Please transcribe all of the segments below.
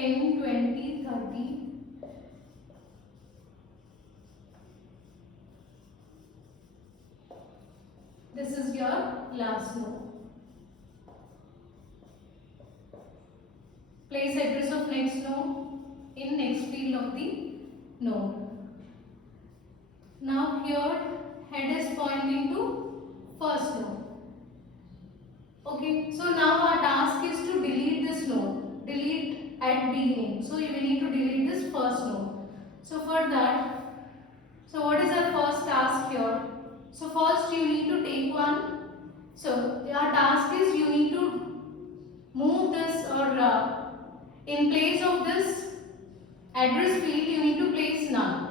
10, 20, 30. This is your last node. Place address of next node in next field of the node. Now here head is pointing to first node. Okay, so now our task is to delete this node. Delete at beginning. So we need to delete this first node. So for that, so what is our first task here? So first you need to take one. So our task is you need to move this or in place of this address field you need to place null.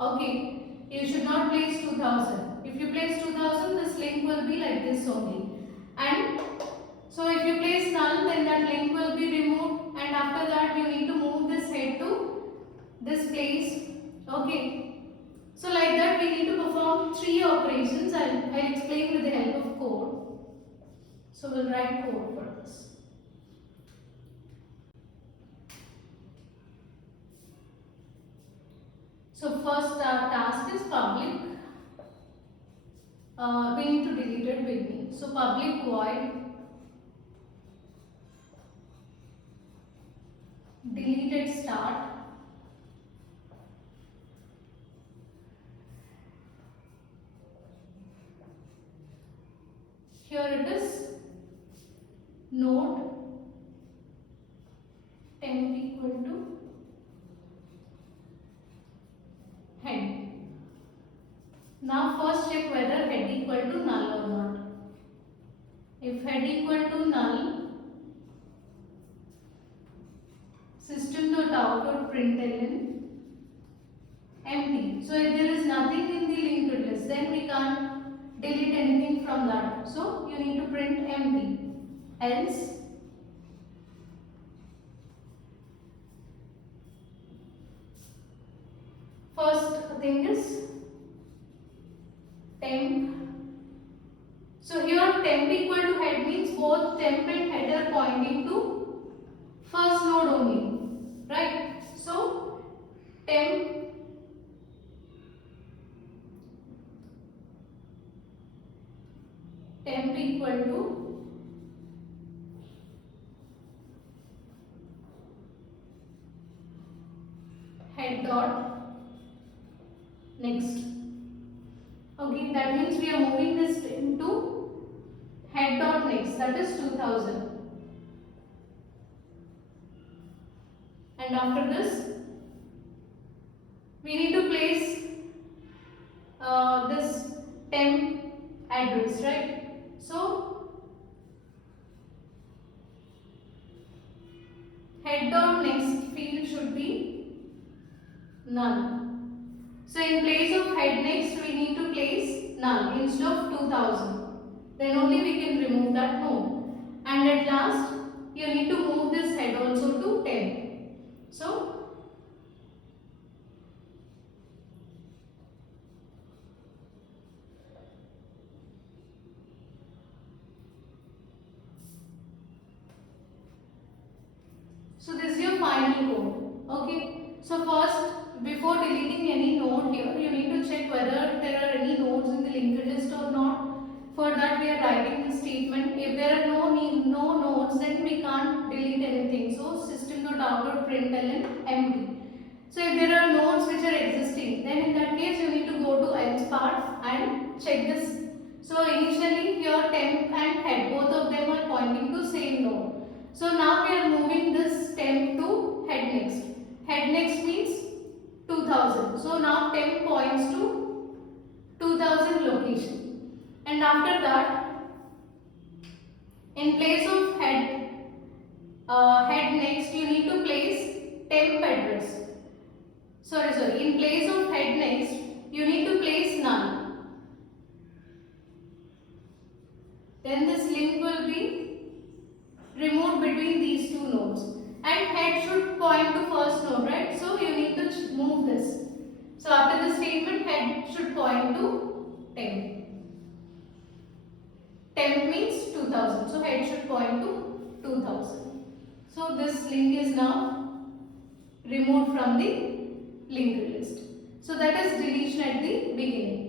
Okay, you should not place 2000. If you place 2000, this link will be like this only. And so if you place null, then that link will be removed, and after that you need to move this head to this place. Okay. So like that we need to perform 3 operations. I'll explain with the help of code. So we'll write code for this. So first task is public. We need to delete it beginning. So public void deleted start. Here it is node temp equal to head. Now first check whether head equal to null or not. If head equal to null, system.out.println empty. So if there is nothing in the linked list, then we can't delete anything from that. So you need to print empty. Else first thing is temp. So here temp equal to head means both temp and head are pointing to first node only, right? So temp equal to head dot next. Okay, that means we are moving this into head dot next, that is 2000. And after this, we need to place this temp address, right? So head dot next field should be null. So in place of head next, we need to place null instead of 2000. Then only we can remove that node. And at last, you need to move this head also to 10. So this is your final code. Okay. So first, before deleting any node here, you need to check whether there are any nodes in the linked list or not. For that, we are writing the statement. If there are no nodes, then we can't delete anything. So system.out.println empty. So if there are nodes which are existing, then in that case you need to go to else part and check this. So initially your temp and head, both of them are pointing to same node. So now we are moving this temp to head next. Head next means 2000. So now temp points to 2000 location. And after that, in place of head next, you need to place temp address. Sorry. In place of head next, you need to place null. Then this link will be removed between these two nodes. And head should point to first node, right? So you need to move this. So after the statement, head should point to temp. Temp means 2000. So head should point to 2000. So this link is now removed from the linked list. So that is deletion at the beginning.